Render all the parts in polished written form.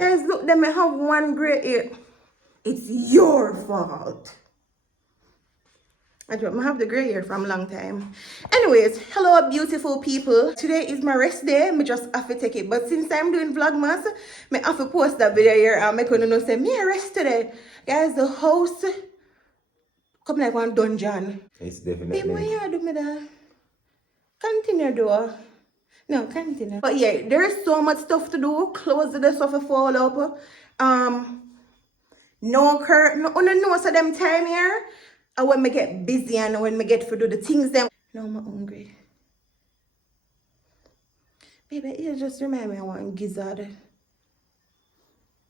Guys, look, them may have one gray hair. It's your fault. I don't have the gray hair from a long time. Anyways, hello beautiful people. Today is my rest day. Me just have to take it. But since I'm doing Vlogmas, me have to post that video here and make you know say me a rest today. Guys, the house come like one dungeon. It's definitely. Babe, what you do me that? Continue though. No, continue. But yeah, there is so much stuff to do. Clothes the stuff to fall up. No curtain. No, so them time here. And when me get busy and when me get to do the things them. No, I'm hungry. Baby, you just remind me of one gizzard.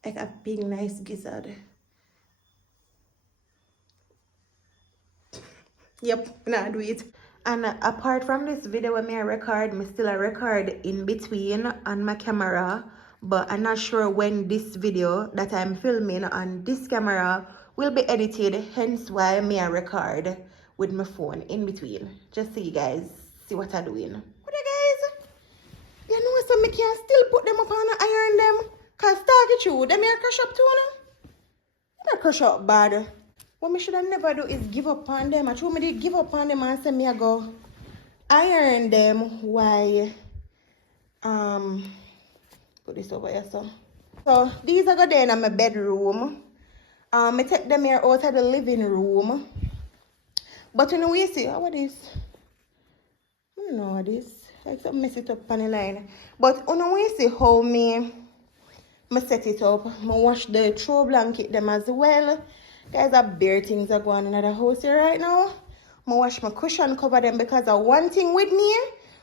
Like a big nice gizzard. Yep, nah, do it. And apart from this video when I record, me still a record in between on my camera. But I'm not sure when this video that I'm filming on this camera will be edited. Hence why I record with my phone in between. Just so you guys see what I'm doing. What guys? You know so me can still put them up and iron them. Cause target you, them here crush up too, no? Not crush up bad. What me should have never do is give up on them. I told me they give up on them and say me I go iron them. Why? Put this over here, so these are going in my bedroom. I take them here out of the living room. But you know we see what is? I don't know what this. I like to mess it up on the line. But you know we see how me set it up. I wash the throw blanket them as well. Guys, are bare things are going on in the house here right now. I wash my cushion cover them because of one thing with me.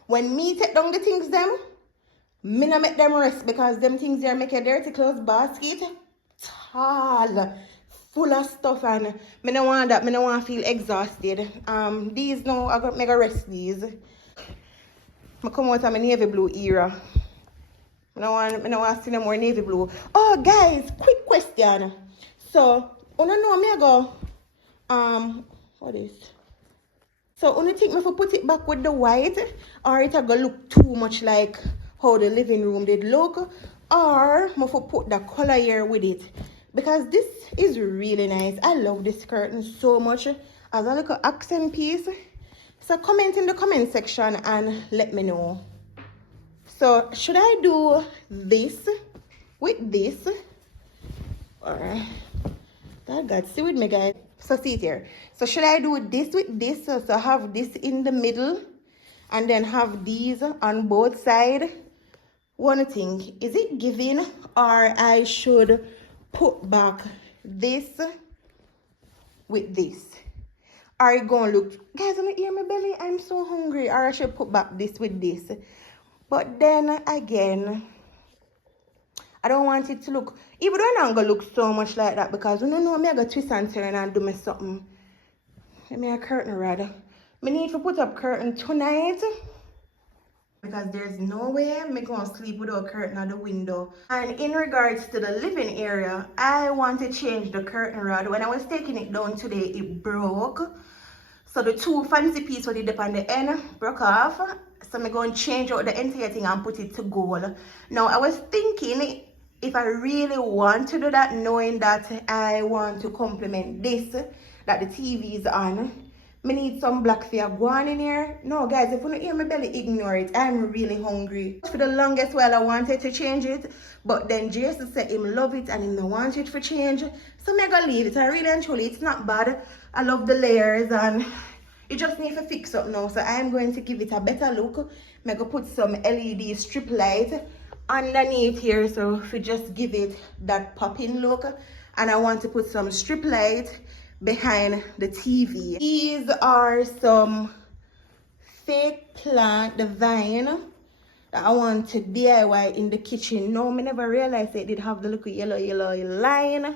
When me take down the things them, me not make them rest because them things there make a dirty clothes basket tall, full of stuff, and me don't want that. Me don't want to feel exhausted. These now I got make a rest these. I come out of my navy blue era. I don't want to see no more navy blue. Oh guys, quick question. So you know me I go what is? So you think me for put it back with the white, or it gonna look too much like how the living room did look, or me for put the color here with it, because this is really nice. I love this curtain so much as a little accent piece. So comment in the comment section and let me know. So should I do this with this, or God, see with me guys. So see it here. So should I do this with this? So have this in the middle and then have these on both sides. One thing, is it giving, or I should put back this with this? Are it gonna look, guys, I'm gonna hear my belly, I'm so hungry. Or I should put back this with this. But then again, I don't want it to look, even though I'm not gonna look so much like that, because you know me I gotta twist and turn and do me something. Let me a curtain rather. Me need to put up curtain tonight, because there's no way I'm gonna sleep without curtain at the window. And in regards to the living area, I want to change the curtain rod. When I was taking it down today, it broke. So the two fancy pieces what it up on the end broke off. So I'm going to change out the entire thing and put it to gold. Now I was thinking if I really want to do that, knowing that I want to complement this, that the TV is on, I need some black fear going in here. No guys, if you don't hear my belly, ignore it. I'm really hungry. For the longest while I wanted to change it, but then Jason said him love it and him don't want it for change. So I'm gonna leave it. I really and truly, it's not bad. I love the layers and it just needs to fix up now. So I'm going to give it a better look. I'm gonna put some LED strip light underneath here, so if we just give it that popping look. And I want to put some strip light behind the TV. These are some fake plant, the vine that I want to DIY in the kitchen. No, I never realized it did have the little yellow line.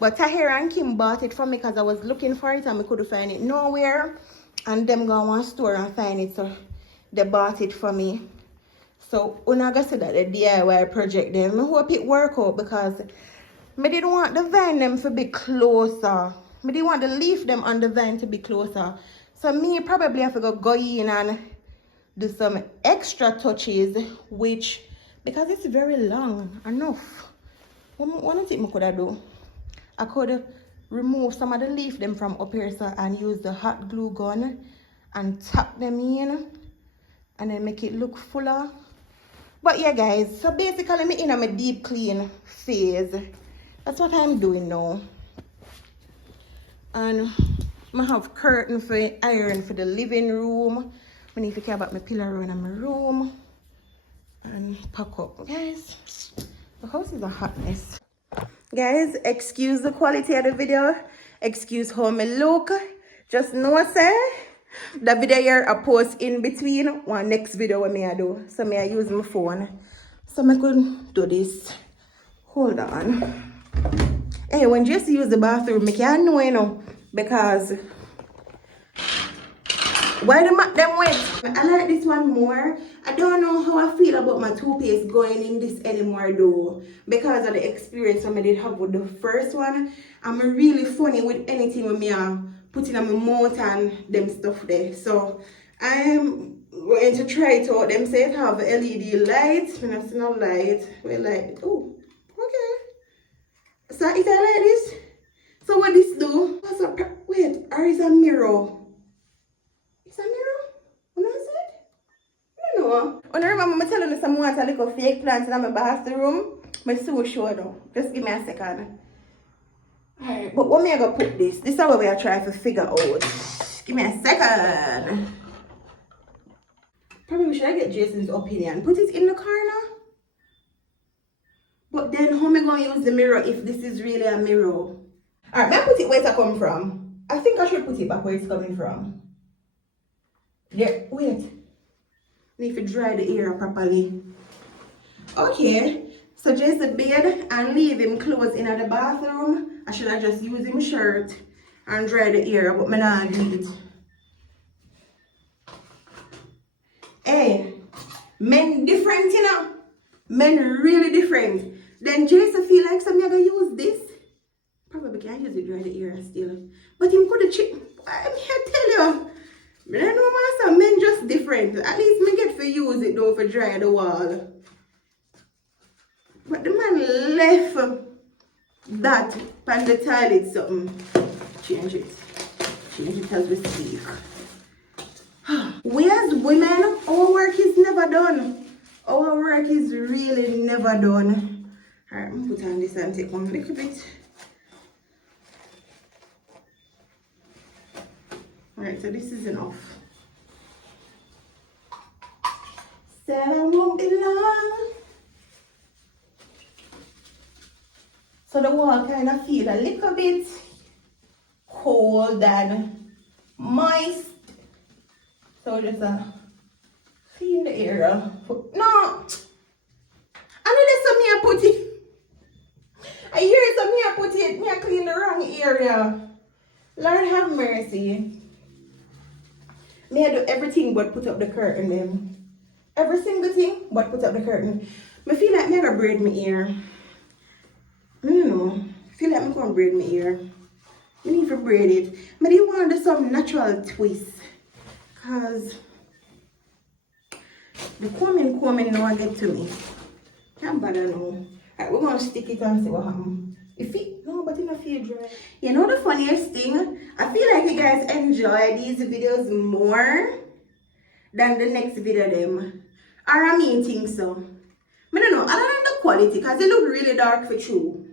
But Tahir and Kim bought it for me because I was looking for it and I couldn't find it nowhere. And them go to one store and find it, so they bought it for me. So when I say that the DIY project then, I hope it work out, because I didn't want the vine them to be closer. I didn't want the leaf them on the vine to be closer. So me probably have to go in and do some extra touches, which, because it's very long enough. What do you think I could do? I could remove some of the leaf them from up here so, and use the hot glue gun and tap them in and then make it look fuller. But yeah guys, so basically I'm in a deep clean phase. That's what I'm doing now. And I have curtain for iron for the living room. I need to care about my pillow around my room and pack up. Guys, the house is a hot mess. Guys, excuse the quality of the video. Excuse how me look. Just know, say, the video here I post in between one next video what me I do. So me I use my phone. So I could do this. Hold on. Hey, when just use the bathroom, I can't know, you know, because why the mat them wet? I like this one more. I don't know how I feel about my toothpaste going in this anymore though, because of the experience I did have with the first one. I'm really funny with anything with me putting on my mouth and them stuff there. So I'm going to try it out. Them say it have LED lights. When I see no light, we like, oh, okay. So it's like this. So what this do? What's up? Wait, or is a mirror? It's a mirror? What is it? I don't know. When I remember me telling you some water little fake plants in my bathroom, my so sure though. Just give me a second. Alright, but what me I gonna put this? This is what we are trying to figure out. Give me a second. Probably should I get Jason's opinion. Put it in the corner. But then how am I gonna use the mirror if this is really a mirror? Alright, may I put it where it come from? I think I should put it back where it's coming from. Yeah, wait. Need to dry the ear properly. Okay, so just the bed and leave him clothes in the bathroom. I should have just used him shirt and dry the ear, but me not do it. Hey, men different, you know. Men really different. Then Jason feel like some gonna use this. Probably can't use it dry the ear still. But him could have chip. I tell you. I don't know myself, men just different. At least me get to use it though for dry the wall. But the man left that on the toilet something. Change it. Change it as we speak. We as women, our work is never done. Our work is really never done. Alright, I'm gonna put on this and take one little bit. Alright, so this is enough. Said I won't be long. So the wall kind of feel a little bit cold and moist. So just clean the area. No! I know there's something I put it. I hear something I put it. Me I clean the wrong area. Lord have mercy. Me I do everything but put up the curtain them. Every single thing but put up the curtain. I feel like me gonna braid my ear. I don't know. I feel like I'm gonna braid my ear. I need to braid it. But you want to do some natural twist. Cause the combing now get to me. Can't bother now. Alright, we're gonna stick it and see what happens. If it no, but it don't feel dry. You know the funniest thing? I feel like you guys enjoy these videos more than the next video them. Or I mean think so. I don't know, other than the quality, because they look really dark for true.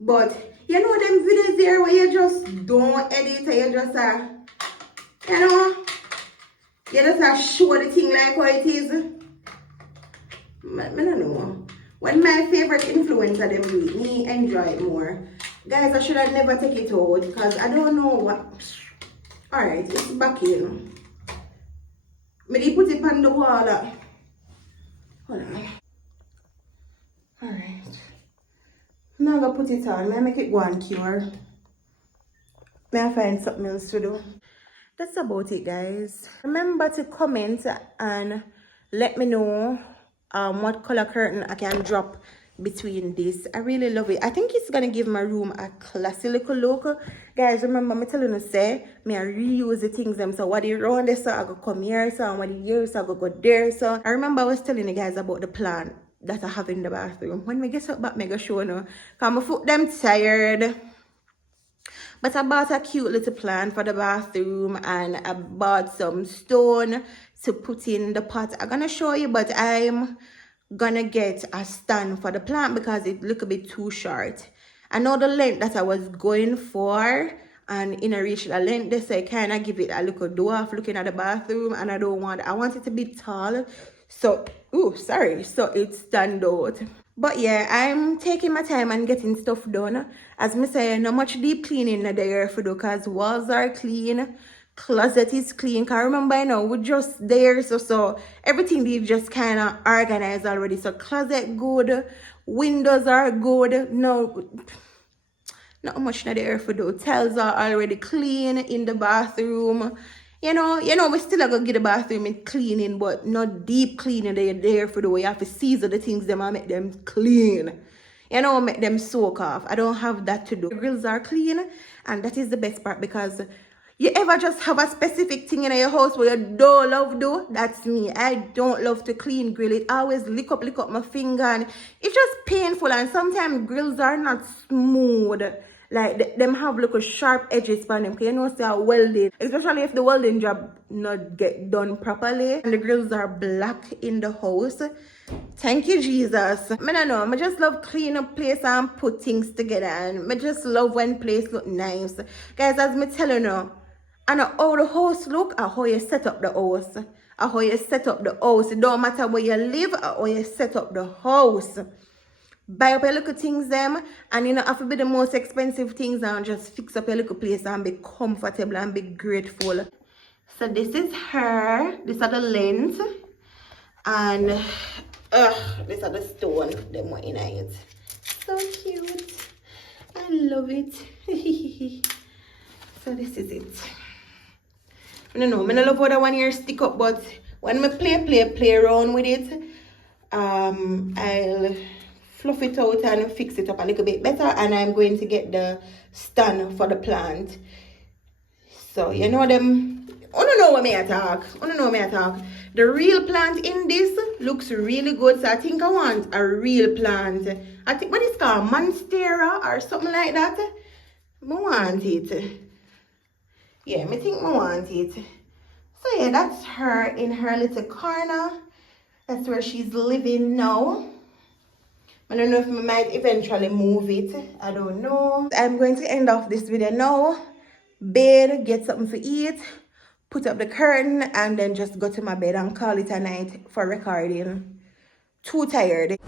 But you know them videos there where you just don't edit or you just you know, you just show the thing like what it is. I don't know. When my favorite influencer them do it, me enjoy it more. Guys, I should have never take it out because I don't know what. Alright, it's back in. Maybe put it on the wall. Hold on. Alright. Now I'm gonna put it on. May I make it go and cure? May I find something else to do? That's about it, guys. Remember to comment and let me know what color curtain I can drop between this. I really love it. I think it's gonna give my room a classy little look. Guys, remember me telling you say me I reuse the things them. So what you round there, so I go come here, so and what you here, so I go there. So I remember I was telling you guys about the plan that I have in the bathroom. When we get up back, I go show you. Because my foot them tired. But I bought a cute little plant for the bathroom, and I bought some stone to put in the pot. I'm gonna show you, but I'm gonna get a stand for the plant because it look a bit too short. I know the length that I was going for, and in a reach the length, they say kind of give it a little dwarf looking at the bathroom, and I want it to be tall. So, so it stand out. But yeah, I'm taking my time and getting stuff done. As me say, not much deep cleaning there for do, because walls are clean, closet is clean. Cause remember, you know, we're just there, so everything is just kind of organized already. So closet good, windows are good. No, not much not there for do. Tiles are already clean in the bathroom. You know, we still gonna get the bathroom in cleaning, but not deep cleaning. They're there for the way you have to season the things them and make them clean. You know, make them soak off. I don't have that to do. The grills are clean, and that is the best part, because you ever just have a specific thing in your house where you don't love do? That's me. I don't love to clean grill. It always lick up my finger, and it's just painful, and sometimes grills are not smooth. Like them have little sharp edges on them, because you know, they are welded, especially if the welding job not get done properly. And the grills are black in the house. Thank you, Jesus. I don't know, I just love clean up place and put things together, and I just love when place look nice. Guys, as me telling you, I know how the house look or how you set up the house. Or how you set up the house. It don't matter where you live or how you set up the house. Buy up your little things them, and you know, have to be the most expensive things, and just fix up your little place and be comfortable and be grateful. So this is her. These are the lens, and these are the stone. Them were in it. So cute. I love it. So this is it. I don't know. I don't love how that one here stick up, but when I play around with it, I'll fluff it out and fix it up a little bit better, and I'm going to get the stand for the plant. So you know them, I don't know what me I talk. The real plant in this looks really good, so I think I want a real plant. I think what it's called, monstera or something like that. I want it. Yeah, I think I want it. So yeah, that's her in her little corner. That's where she's living now. I don't know if I might eventually move it. I don't know. I'm going to end off this video now. Bed, get something to eat, put up the curtain, and then just go to my bed and call it a night for recording. Too tired.